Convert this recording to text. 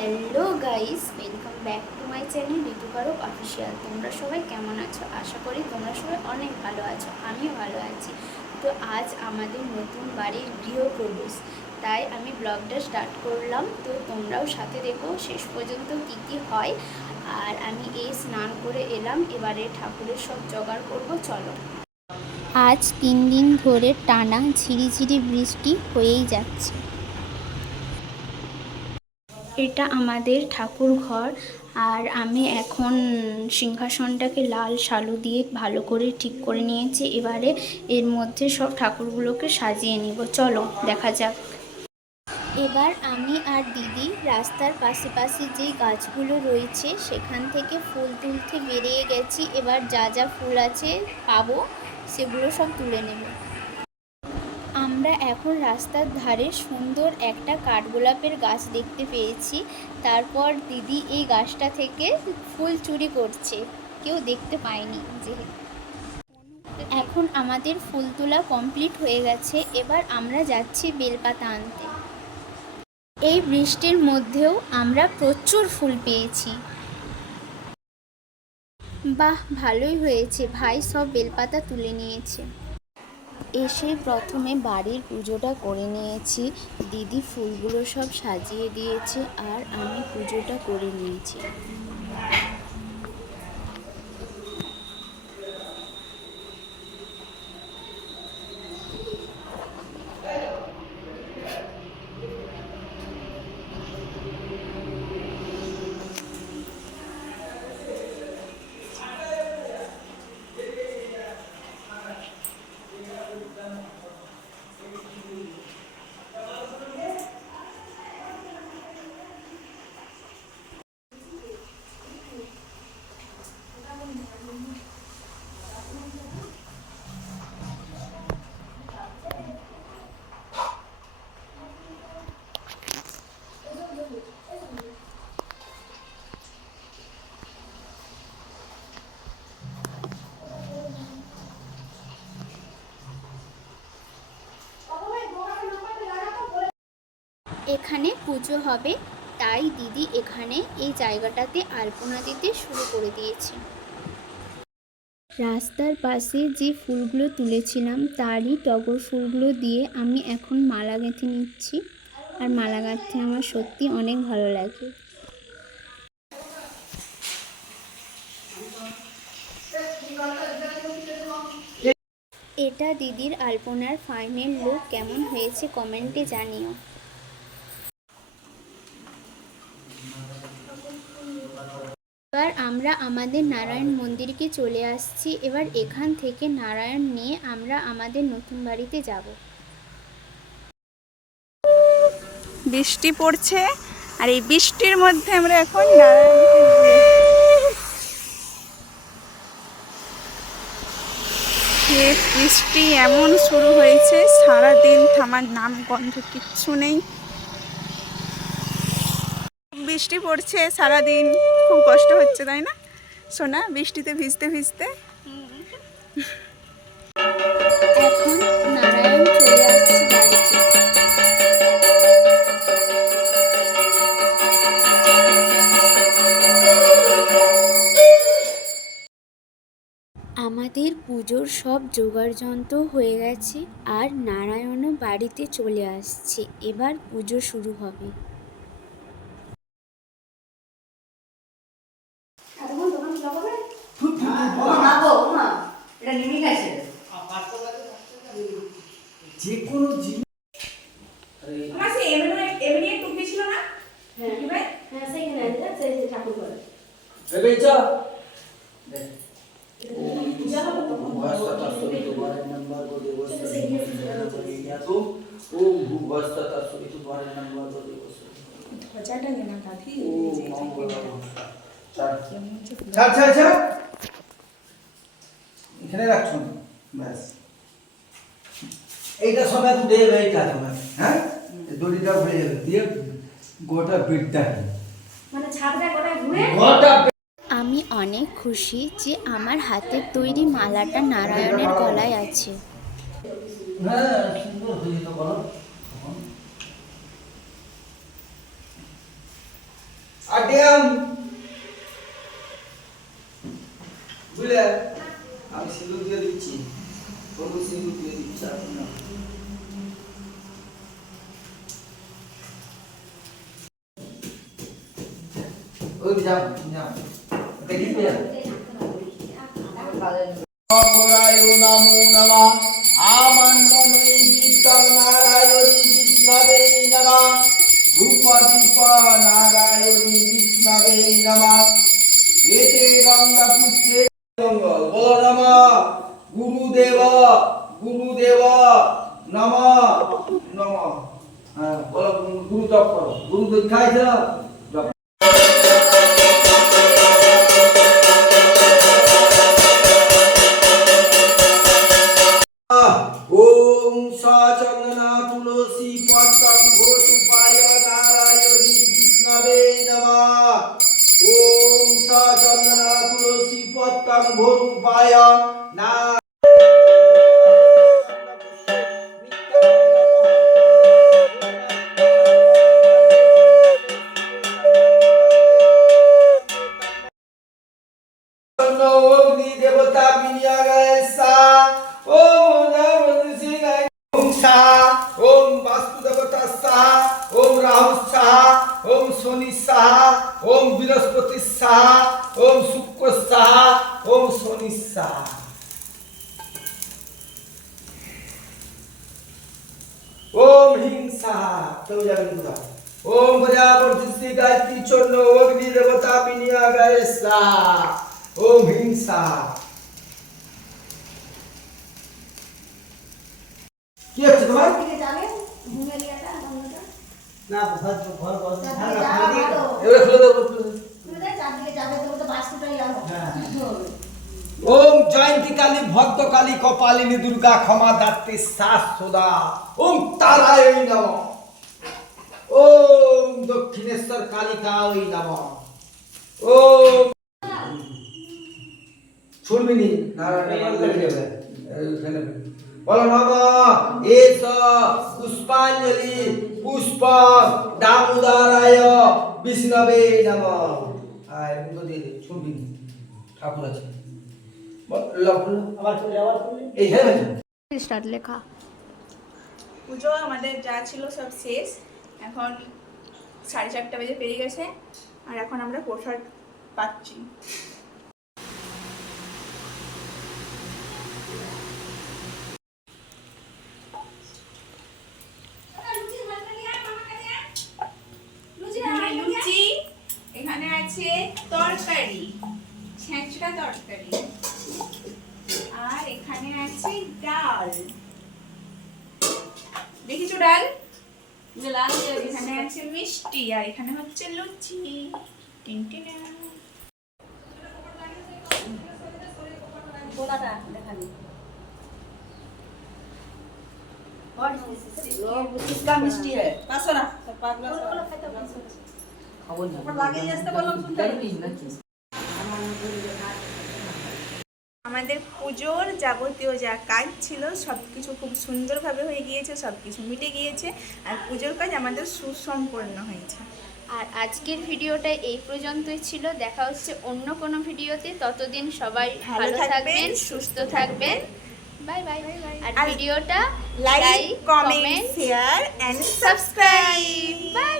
Hello guys, welcome back to my channel Ritu Karak official. তোমরা সবাই কেমন আছো? আশা করি তোমরা সবাই অনেক ভালো আছো, আমিও ভালো আছি। তো আজ আমাদের নতুন বাড়ির গৃহপ্রবেশ, তাই আমি ব্লগটা স্টার্ট করলাম। তো তোমরাও সাথে দেখো শেষ পর্যন্ত কী কী হয়। আর আমি এই স্নান করে এলাম, এবারে ঠাকুরের সব জোগাড় করবো, চলো। আজ 3 দিন ধরে টানা ঝিরিঝিরি বৃষ্টি হয়েই যাচ্ছে। এটা আমাদের ঠাকুর ঘর, আর আমি এখন সিংহাসনটাকে লাল শালু দিয়ে ভালো করে ঠিক করে নিয়েছি। এবারে এর মধ্যে সব ঠাকুরগুলোকে সাজিয়ে নিব, চলো দেখা যাক। এবার আমি আর দিদি রাস্তার পাশে যেই গাছগুলো রয়েছে সেখান থেকে ফুল তুলতে বেরিয়ে গেছি। এবার যা যা ফুল আছে পাবো সেগুলো সব তুলে নেব। আমরা এখন রাস্তার ধারে সুন্দর একটা কাঠগোলাপের গাছ দেখতে পেয়েছি। তারপর দিদি এই গাছটা থেকে ফুল চুরি করছে, কেউ দেখতে পায়নি যেহেতু। এখন আমাদের ফুল তোলা কমপ্লিট হয়ে গেছে, এবার আমরা যাচ্ছি বেলপাতা আনতে। এই বৃষ্টির মধ্যেও আমরা প্রচুর ফুল পেয়েছি। বাহ, ভালোই হয়েছে, ভাই সব বেলপাতা তুলে নিয়েছে। এসে প্রথমে বাড়ির পুজোটা করে নিয়েছি, দিদি ফুলগুলো সব সাজিয়ে দিয়েছে আর আমি পুজোটা করে নিয়েছি। এখানে পুজো হবে, তাই দিদি এখানে এই জায়গাটাতে আলপনা দিতে শুরু করে দিয়েছে। রাস্তার পাশে যে ফুলগুলো তুলেছিলাম তারই টগর ফুলগুলো দিয়ে আমি এখন মালা গেঁথে নিচ্ছি। আর মালা গাঁথতে আমার সত্যি অনেক ভালো লাগে। এটা দিদির আলপনার ফাইনাল লুক, কেমন হয়েছে কমেন্টে জানিও। এবার আমরা আমাদের নারায়ণ মন্দিরকে চলে আসছি। এবার এখান থেকে নারায়ণ নিয়ে আমরা আমাদের নতুন বাড়িতে যাব। বৃষ্টি পড়ছে, আর এই বৃষ্টির মধ্যে আমরা এখন বৃষ্টি এমন শুরু হয়েছে, সারাদিন থামার নাম গন্ধ কিচ্ছু নেই। বৃষ্টি পড়ছে সারাদিন, খুব কষ্ট হচ্ছে তাই না সোনা, বৃষ্টিতে ভিজতে ভিজতে। এখন নারায়ণ চলে আসছে বাড়িতে। আমাদের পুজোর সব জোগাড় যন্ত্র হয়ে গেছে, আর নারায়ণও বাড়িতে চলে আসছে। এবার পুজো শুরু হবে। যে কোনো জিনিস এখানে রাখছো ব্যাস, এইটা সবাই তো দেবে, এইটা তোমার হ্যাঁ দড়িটা ঘুরে যাবে দিয়ে গোটা বিটটা মানে ছাদটা গোটা ঘুরে গোটা। আমি অনেক খুশি যে আমার হাতের তৈরি মালাটা নারায়ণের গলায় আছে। হ্যাঁ সুন্দর হয়ে যেত বলো। আডিয়াম বুঝলে আমি সিঁদুর দিয়ে দিচ্ছি হলুদ সিঁদুর দিয়ে দিচ্ছি এখন না ওই যাও যাও দেখি পেয়া অপরায় নমো নমঃ আমান্যময়ী বিদ্যাং নারায়ণী বিষ্ণবে নমঃ ধূপদীপ নারায়ণী বিষ্ণবে নমঃ এতে গঙ্গা পুষ্পে বলো নমঃ গুরুদেব গুরুদেব নমঃ নমঃ হ্যাঁ বলো গুরু জপ করো গুরু দীক্ষায় দাও জপ ওম সচন্দনা তুলসী পত্রং ঘোষুপায় নারায়ণী বিষ্ণবে নমঃ ওম সচন্দনা তুলসী পত্রং ঘোষুপায় অগ্নি দেবতা বিনিয়াগায় সা ওম ওম সাহা ওম বাস্তু দেবতা সাহা ওম রাহু সাহা ওম শনি সাহা ওম বৃহস্পতি সাহা ওম শুক্র সাহা ওম শনি সাহা ওম হিং সাহা তো যাবেন কোথাও ওম প্রজাপতি শ্রী গায়ত্রী চন্ন অগ্নি দেবতা বিনিয়াগায় সাহা ওম হিং সাহা কি হচ্ছে তোমার না ঘর বসে এবারে খুলে দাও ওম জয়ন্তী কালী ভক্ত কালী কপালিনী দুর্গা ক্ষমা দাত্রী শাশ্বদা ওম তারায়ণী নমঃ ওম দক্ষিণেশ্বর কালিকায় নমঃ ওম শুনবিনি নারায়ণ বলো নমঃ এস পুষ্পাঞ্জলি পুষ্প দামোদরায় বিষ্ণবে নমঃ আর এগুলো দিয়ে দে শুনবিনি ঠাকুর আছে আবার এই হ্যাঁ স্টার্ট লেখা পুজো আমাদের যা ছিল সব শেষ এখন 4:30 বাজে পেরিয়ে গেছে আর এখন আমরা প্রসাদ পাচ্ছি লুচি এখানে আছে তরকারি ছেঁচড়া তরকারি আর এখানে আছে ডাল দেখিছো ডাল এখানে আছে মিষ্টি আর এখানে হচ্ছে লুচি টিনটিনা बोलाটা দেখানি और इसका मिष्टी है पासो ना पागला खाओ ना पर लागे আসতে বললাম শুনতে নাকি আমাদের পুজোর যাবতীয় যা কাজ ছিল সবকিছু খুব সুন্দরভাবে হয়ে গিয়েছে সবকিছু মিটে গিয়েছে আর পুজোর কাজ আমাদের সুসম্পন্ন হয়েছে আর আজকের ভিডিওটা এই পর্যন্তই ছিল দেখা হচ্ছে অন্য কোনো ভিডিওতে ততদিন সবাই ভালো থাকবেন সুস্থ থাকবেন বাই বাই আর ভিডিওটা like comment share and subscribe by